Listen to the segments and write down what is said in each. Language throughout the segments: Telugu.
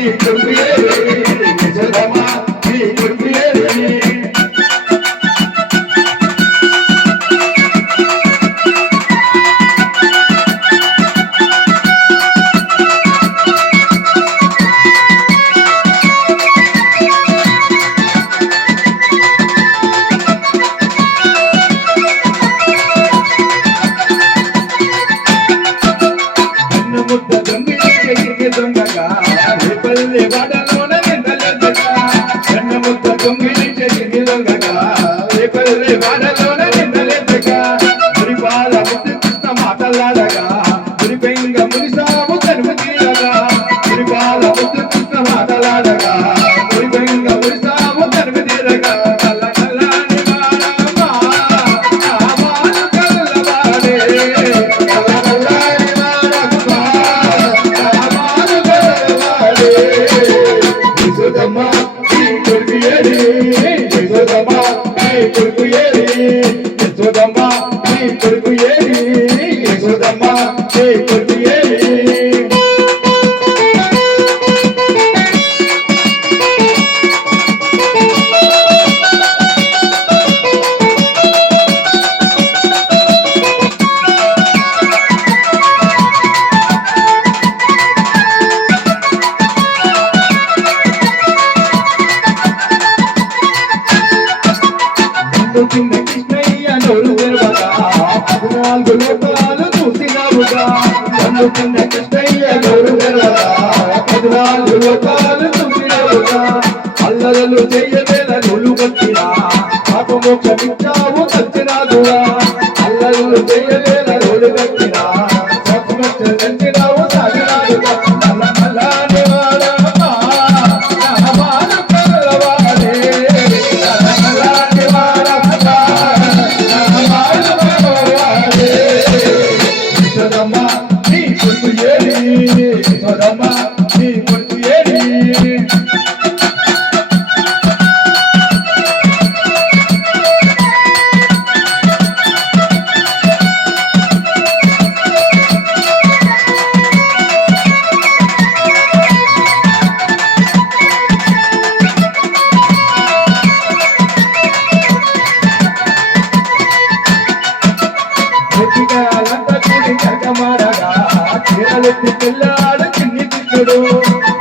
see could be. వానలోన నిన్నలెంతగా గురిపాల ముద్దు కృష్ణ మాటలాడగా. గురిపెంగ మురిసాము తనుపు తీరగా గురిపాల ముద్దు కృష్ణ మాటలాడగా. గురిపెంగ మురిసాము తనుపు తీరగా Come on. పాడు కింద కృష్ణయ్య నోరు తెరవగా. పద్నాలుగు లోకాలు చూసినావుగా. పండు కింద కృష్ణయ్య నోరు తెరవగా. పద్నాలుగు లోకాలు చూసినావుగా. అల్లదలు చేయవేల నూలు కొట్టినా పాపమోక్ష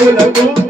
来来来